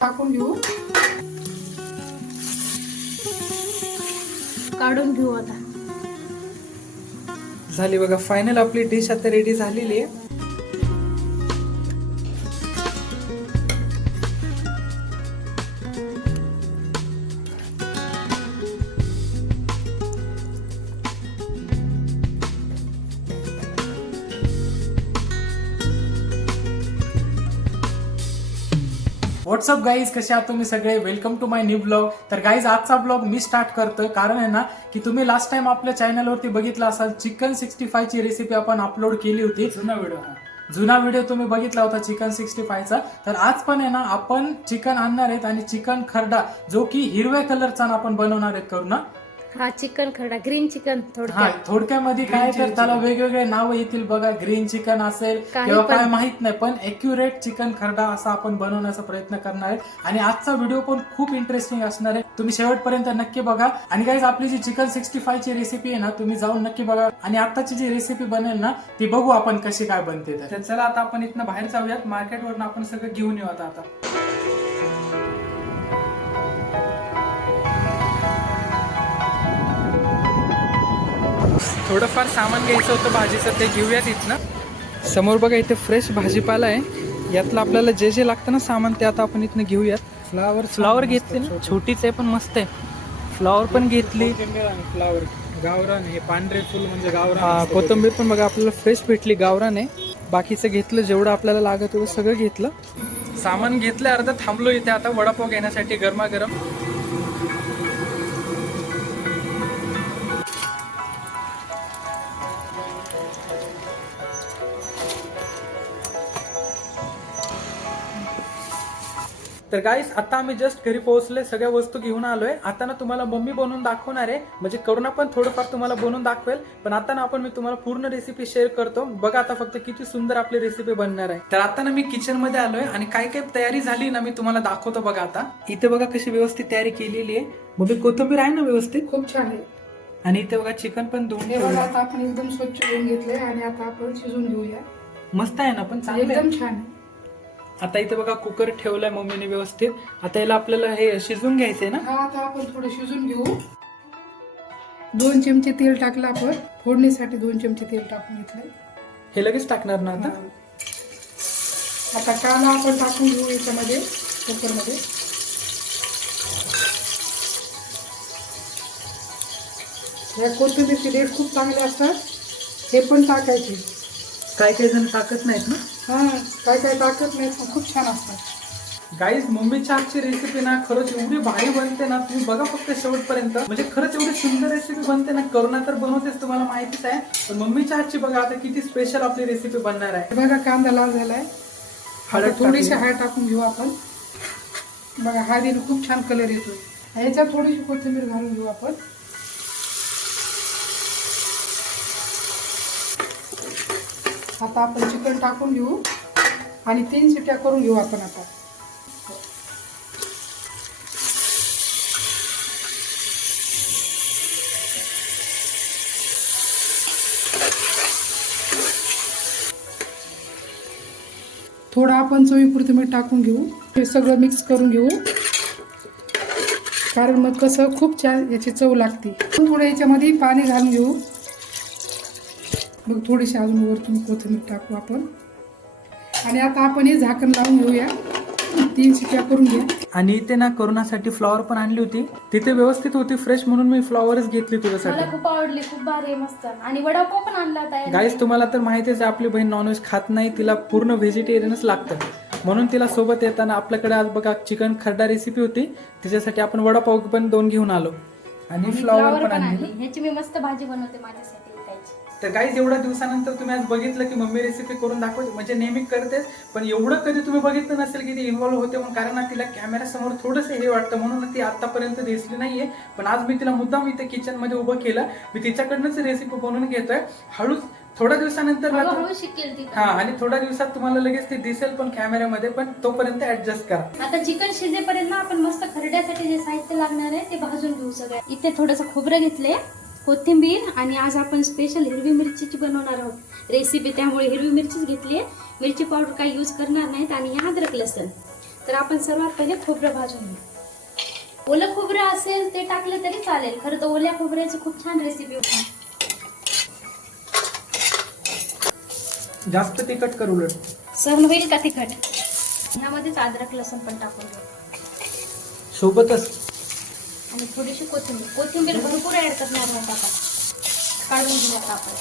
टाकून घेऊ. काढून घेऊ आता. झाली बघा फायनल आपली डिश आता रेडी झालेली आहे. व्हॉट्सअप गाईज कसे आहात तुम्ही सगळे? Welcome to my new blog तर गाईज आजचा ब्लॉग मी स्टार्ट करतोय. कारण आहे ना की तुम्ही लास्ट टाइम आपल्या चॅनलवरती बघितलं असाल चिकन सिक्स्टी फाय ची रेसिपी आपण अपलोड केली होती. जुना व्हिडिओ जुना व्हिडिओ तुम्ही बघितला होता चिकन सिक्स्टी फायचा तर आज पण आहे ना आपण चिकन आणणार आहेत आणि चिकन खरडा जो की हिरव्या कलरचा आपण बनवणार आहेत करू ना. हा चिकन खरडा ग्रीन चिकन हा थोडक्यात थोडक्यामध्ये काय तर त्याला वेगवेगळे नाव येतील बघा. ग्रीन चिकन असेल काही किंवा पण. काय माहीत नाही पण एक्युरेट चिकन खरडा असा आपण बनवण्याचा प्रयत्न करणार आहे. आणि आजचा व्हिडिओ पण खूप इंटरेस्टिंग असणार आहे. तुम्ही शेवटपर्यंत नक्की बघा. आणि गाईज आपली जी चिकन सिक्स्टी फाय ची रेसिपी आहे ना तुम्ही जाऊन नक्की बघा. आणि आताची जी रेसिपी बनेल ना ती बघू आपण कशी काय बनते तर. तर चला आता आपण इथनं बाहेर जाऊयात. मार्केटवरून आपण सगळं घेऊन येऊ आता आता. थोडंफार सामान घ्यायचं होतं भाजीचं ते घेऊयात इथनं. समोर बघा इथे फ्रेश भाजीपाला आहे. यातलं आपल्याला जे जे लागतं ना सामान ते आता आपण इथनं घेऊयात. फ्लावर फ्लावर घेतले ना? छोटीच आहे पण मस्त आहे. फ्लावर पण घेतली. फ्लावर गावरान हे पांढरे फुल म्हणजे हा, गावरान कोथिंबीर पण बघा आपल्याला फ्रेश भेटली गावरान आहे. बाकीचं घेतलं जेवढं आपल्याला लागत होतं सगळं घेतलं. सामान घेतलं अर्धा थांबलो इथे. आता वडापाव घेण्यासाठी गरमागरम. तर गाईस आता आम्ही जस्ट घरी पोहोचले सगळ्या वस्तू घेऊन आलोय. आता ना तुम्हाला मम्मी बनवून दाखवणार आहे. म्हणजे करुणा पण थोडंफार तुम्हाला बनवून दाखवेल. पण आता ना आपण मी तुम्हाला पूर्ण रेसिपी शेअर करतो. बघा आता फक्त किती सुंदर आपली रेसिपी बनणार आहे. तर आता ना मी किचनमध्ये आलोय आणि काय काय तयारी झाली ना मी तुम्हाला दाखवतो बघा आता. इथे बघा कशी व्यवस्थित तयारी केलेली आहे. मम्मी कोथिंबीर आहे ना व्यवस्थित? खूप छान आहे. आणि इथे बघा चिकन पण धुवून बघा. आता आपण एकदम स्वच्छ धुवून घेतले आणि आता आपण शिजून घेऊया. मस्त आहे ना पण. एकदम छान आहे. आता इथे बघा कुकर ठेवलाय मम्मीने व्यवस्थित. आता याला आपल्याला हे शिजवून घ्यायचंय ना? हा आता आपण थोडं शिजून घेऊ. दोन चमचे तेल टाकलं आपण. फोडणीसाठी दोन चमचे तेल टाकून घेतलंय. हे लगेच टाकणार ना आता? आता कांदा आपण टाकून घेऊ याच्यामध्ये कुकरमध्ये. या कोथिंबीरचे डेट खूप चांगले असतात. हे पण टाकायचे. काय काही जण टाकत नाहीत ना? हा काय काय टाकत नाही पण खूप छान असतात. गाईज मम्मीच्या आजची रेसिपी ना खरंच एवढी भारी बनते ना तुम्ही बघा फक्त शेवटपर्यंत. म्हणजे खरंच एवढी सुंदर रेसिपी बनते ना करुणा तर बनवतेच तुम्हाला माहितीच आहे. पण मम्मीच्या हातची बघा आता किती स्पेशल आपली रेसिपी बनणार आहे. हे बघा कांदा लाल झालाय. हळद थोडीशी. हळद टाकून घेऊ आपण. बघा हळदीने खूप छान कलर येतो ह्याच्यात थोडीशी कोथिंबीर घालून घेऊ आपण. आता आपण चिकन टाकून घेऊ आणि तीन शिट्या करून घेऊ आपण आता. थोडं आपण चवीपुरतं मीठ टाकून घेऊ. हे सगळं मिक्स करून घेऊ. कारण मग कसं खूप छान याची चव लागते. थोडं याच्यामध्ये पाणी घालून घेऊ. मग थोडीशी अजून वरतून कोथिंबीर टाकू आपण. आणि आता आपण हे झाकण लावून घेऊया. तीन शिट्या करून घ्या. आणि इथे ना करुणासाठी फ्लॉवर पण आणली होती. तिथे व्यवस्थित होती फ्रेश म्हणून मी फ्लॉवरच घेतली मला तुझ्यासाठी खूप आवडली खूप भारी आहे मस्त. आणि वडापाव पण आणला होता याने. गाईज तुम्हाला तर माहितीच आहे आपली बहीण नॉनव्हेज खात नाही तिला पूर्ण व्हेजिटेरियनच लागतं. म्हणून तिला सोबत येताना आपल्याकडे आज बघा चिकन खरडा रेसिपी होती. तिच्यासाठी आपण वडापाव पण दोन घेऊन आलो. आणि आणि फ्लॉवर पण आणली. ह्याची मी मस्त भाजी बनवते माझ्यासाठी. तर गाईज एवढ्या दिवसानंतर तुम्ही आज बघितलं की मम्मी रेसिपी करून दाखवते. म्हणजे नेहमी करतेच पण एवढं कधी तुम्ही बघितलं नसेल की ती इन्व्हॉल्व होते म्हणून कारण ना तिला कॅमेरा समोर थोडंसं हे वाटतं. म्हणून ती आतापर्यंत दिसली नाहीये. पण आज मी तिला मुद्दाम इथे किचनमध्ये उभं केलं. मी तिच्याकडनंच रेसिपी बनवून घेतोय. हळूच थोड्या दिवसानंतर हा आणि थोड्या दिवसात तुम्हाला लगेच ते दिसेल पण कॅमेऱ्यामध्ये पण तोपर्यंत ऍडजस्ट करा. आता चिकन शिजेपर्यंत आपण मस्त खरड्यासाठी जे साहित्य लागणार आहे ते भाजून घेऊ सगळं इथे थोडंसं खोबरं घेतलंय. कोथिंबीर आणि आज आपण स्पेशल हिरवी मिरचीची बनवणार आहोत. रेसिपी त्यामुळे हिरवी मिरचीच घेतली आहे. मिरची पावडर काही यूज करणार नाहीत आणि हे अद्रक लसण. तर आपण सर्वात पहिले खोबरं भाजून घेऊ. ओलं खोबरं असेल ते टाकलं तरी चालेल. खरं तर ओल्या खोबऱ्याची खूप छान रेसिपी होती. जास्त तिखट कर सहन होईल का तिखट? ह्यामध्येच अद्रक लसूण पण टाकून घेऊ. सोबतच आणि थोडीशी कोथिंबीर. कोथिंबीर भरपूर ऍड करणार आहोत आपण काढून घेऊयात आपण.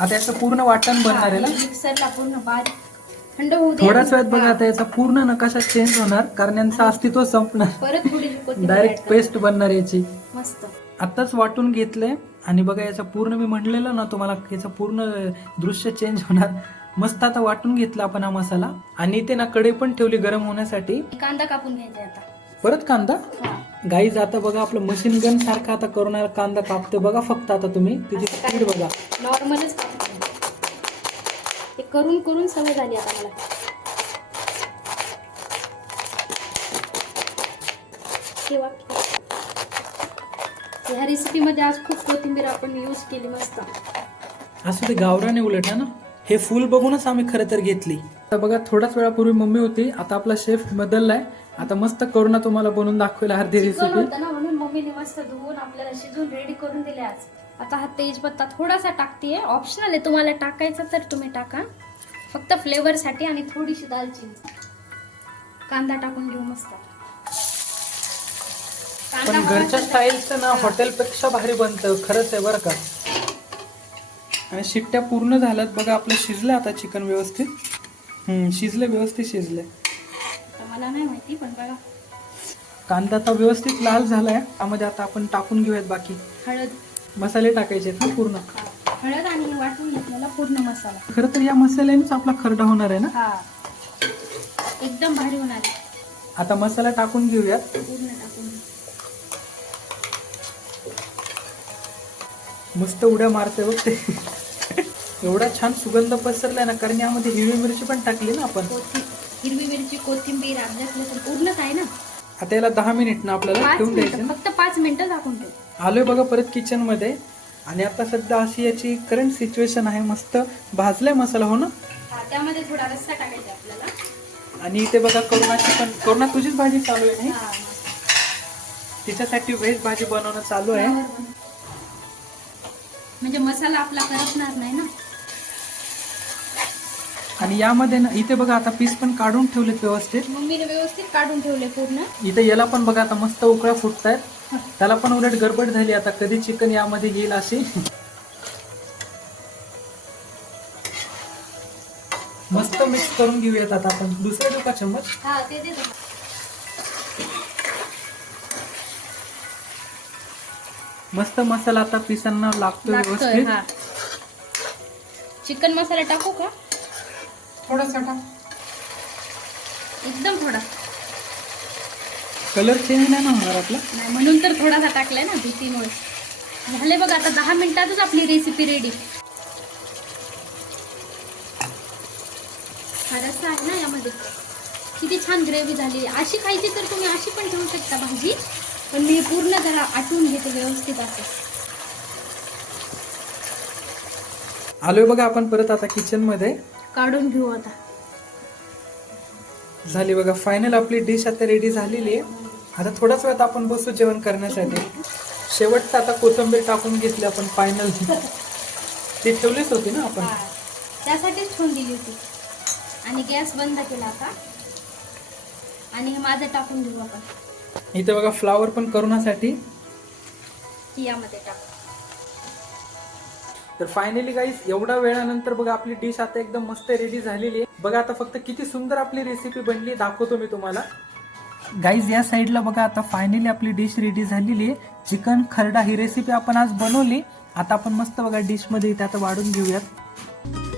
आता याचं पूर्ण वाटण बनणार आहे ना? मिक्सरला पूर्ण बारीक थंड होऊ दे थोड्याच वेळात बघा आता याचा पूर्ण नकाशा चेंज होणार. कारण यांचं अस्तित्व संपणार. परत थोडीशी डायरेक्ट. पेस्ट बनणार याची. मस्त. आत्ताच वाटून घेतलंय आणि बघा याचं पूर्ण मी म्हणलेलं ना तुम्हाला याचं पूर्ण दृश्य चेंज होणार. मस्त आता वाटून घेतला आपण हा मसाला. आणि इथे ना कढई पण ठेवली गरम होण्यासाठी. कांदा कापून घ्यायचा आता. परत कांदा. गाईज आता बघा आपलं मशीन गन सारखा आता करोना कांदा कापते बघा फक्त आता तुम्ही. तिची स्पीड बघा. नॉर्मलच. ते करून करून सवय झाली आता मला. ठेवा ह्या रेसिपीमध्ये आज खूप कोथिंबीर आपण यूज केली मस्त. असं ते गावराने उलट आहे ना? हे फुल बघूनच आम्ही खरं तर घेतली. आता बघा थोड्याच वेळापूर्वी मम्मी होती. आता आपला शेफ बदललाय. आता मस्त करोना तुम्हाला बनवून दाखवेल अर्धी चिकन रेसिपी होतं ना म्हणून मम्मीने मस्त धुवून आपल्याला शिजवून रेडी करून दिले आज. आता हा तेजपत्ता थोडासा टाकतेय. ऑप्शनल आहे तुम्हाला टाकायचा तर तुम्ही टाका. फक्त फ्लेवर साठी आणि थोडीशी दालचिनी. कांदा टाकून घेऊ मस्त. कांदा पण हवा घरच्या तर- स्टाईलचं ना हॉटेलपेक्षा भारी बनतं. खरंच आहे बरं का. आणि शिट्ट्या पूर्ण झाल्यात बघा आपलं शिजलं आता चिकन व्यवस्थित. हम्म शिजलं व्यवस्थित शिजलंय आता मला नाही माहिती पण बघा. कांदा आता व्यवस्थित लाल झालाय. त्यामध्ये आता आपण टाकून घेऊयात बाकी. हळद. मसाले टाकायचे आहेत ना पूर्ण? हळद आणि वाटून घेतलेला पूर्ण मसाला. खरं तर या मसाल्यानेच आपला खरडा होणार आहे ना? हा. एकदम भारी होणार आहे. आता मसाला टाकून घेऊयात. पूर्ण टाकून. मस्त उड्या मारते बघ ते. एवढा छान सुगंध पसरलाय ना कारण यामध्ये हिरवी मिरची पण टाकली ना आपण. कोथिं- हिरवी मिरची कोथिंबीर अद्रक लसूण पूर्णच आहे ना? आता याला दहा मिनिट ना आपल्याला पाच ठेवून द्यायचं. मिनिटं फक्त पाच मिनिटं झाकून ठेव. आलोय बघा परत किचनमध्ये. आणि आता सध्या अशी याची करंट सिच्युएशन आहे. मस्त भाजलाय मसाला हो ना? हा त्यामध्ये थोडा रस्सा टाकायचा आपल्याला. आणि इथे बघा करुणाची पण करुणा तुझीच भाजी चालू आहे नाही? हा. तिच्यासाठी व्हेज भाजी बनवणं चालू आहे. म्हणजे मसाला आपला करपणार नाही ना? आणि यामध्ये ना इथे बघा आता पीस पण काढून ठेवलेत व्यवस्थित. मम्मीने व्यवस्थित काढून ठेवले पूर्ण. इथे याला पण बघा आता मस्त उकळ्या फुटतायत. त्याला पण उलट गडबड झाली आता कधी चिकन यामध्ये येईल अशी. मस्त मिक्स करून घेऊयात आता आपण. दुसरे देऊ का चम्मच? हा. मस्त मसाला आता पिसांना लागतोय व्यवस्थित. चिकन मसाला टाकू का? थोडासा टाक. एकदम थोडा. कलर चेंज नाही ना होणार आपला? नाही म्हणून तर थोडासा टाकलाय ना भीतीमुळे. झाले बघ आता दहा मिनिटातच आपली रेसिपी रेडी हा रस्सा आहे ना यामध्ये. किती छान ग्रेव्ही झाली. अशी खायची तर तुम्ही अशी पण ठेवू शकता भाजी. पण मी पूर्ण जरा आटवून घेते व्यवस्थित असं. आलोय बघा आपण परत आता किचनमध्ये. काढून घेऊ आता. झाली बघा फायनल आपली डिश आता रेडी झालेली आहे. आता थोड्याच वेळात आपण बसू जेवण करण्यासाठी. शेवटचं आता कोथिंबीर टाकून घेतली आपण फायनल ती ठेवलीच होती ना आपण. त्यासाठीच ठेवून दिली होती. आणि गॅस बंद केला आता आणि हे माझं टाकून घेऊ आपण. इथे बघा फ्लावर पण करोनासाठी यामध्ये टाकू. तर फायनली गाईज एवढ्या वेळानंतर बघा आपली डिश आता एकदम मस्त रेडी झालेली आहे. बघा आता फक्त किती सुंदर आपली रेसिपी बनली दाखवतो मी तुम्हाला. गाईज या साईडला बघा आता फायनली आपली डिश रेडी झालेली आहे. चिकन खरडा ही रेसिपी आपण आज बनवली. आता आपण मस्त बघा डिशमध्ये इथे आता वाढून घेऊयात.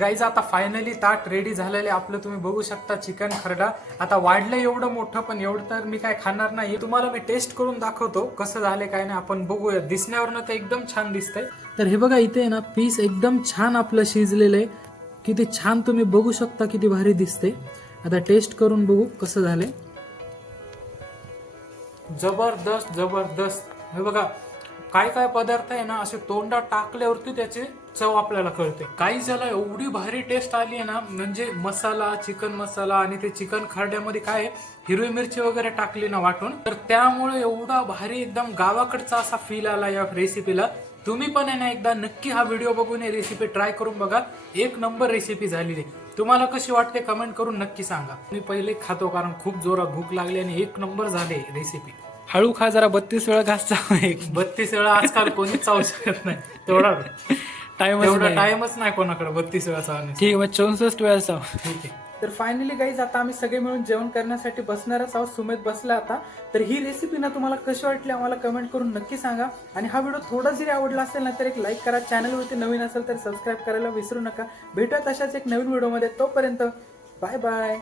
गाईज आता फायनली ताट रेडी झालेले आपलं तुम्ही बघू शकता चिकन खरडा. आता वाढलं एवढं मोठं पण एवढं तर मी काय खाणार नाही तुम्हाला मी टेस्ट करून दाखवतो कसं झालं काय नाही आपण बघूया. दिसण्यावरनं तर एकदम छान दिसतंय. तर हे बघा इथे आहे ना पीस एकदम छान आपलं शिजलेलं आहे किती छान तुम्ही बघू शकता किती भारी दिसते आता टेस्ट करून बघू कसं झालंय. जबरदस्त जबरदस्त. हे बघा काय काय पदार्थ आहे ना असे तोंडात टाकल्यावरती त्याचे चव आपल्याला कळते. काही ज्याला एवढी भारी टेस्ट आली आहे ना म्हणजे मसाला चिकन मसाला आणि ते चिकन खरड्यामध्ये काय आहे, हिरवी मिरची वगैरे टाकली ना वाटून तर त्यामुळे एवढा भारी एकदम गावाकडचा असा फील आला या रेसिपीला तुम्ही पण आहे ना एकदा नक्की हा व्हिडिओ बघून ही रेसिपी ट्राय करून बघा. एक नंबर रेसिपी झालेली आहे. तुम्हाला कशी वाटते कमेंट करून नक्की सांगा. मी पहिले खातो कारण खूप जोरात भूक लागली आणि एक नंबर झाले रेसिपी हळू खा जरा बत्तीस वेळा घासचा एक. बत्तीस वेळा आजकाल कोणीच चावू शकत नाही. तेवढा टाइम तेवढा टाइमच नाही कोणाकडे बत्तीस वेळा चावण्याचा. ठीक आहे मग चौसष्ट वेळा चाव. ठीक आहे. तर फायनली गाईज आता आम्ही सगळे मिळून जेवण करण्यासाठी बसणारच आहोत. सुमेध बसला आता. तर ही रेसिपी ना तुम्हाला कशी वाटली आम्हाला कमेंट करून नक्की सांगा. आणि हा व्हिडिओ थोडा जरी आवडला असेल ना तर एक लाईक करा. चॅनलवरती नवीन असेल तर सबस्क्राईब करायला विसरू नका. भेटूयात अशाच एक नवीन व्हिडिओमध्ये तोपर्यंत बाय बाय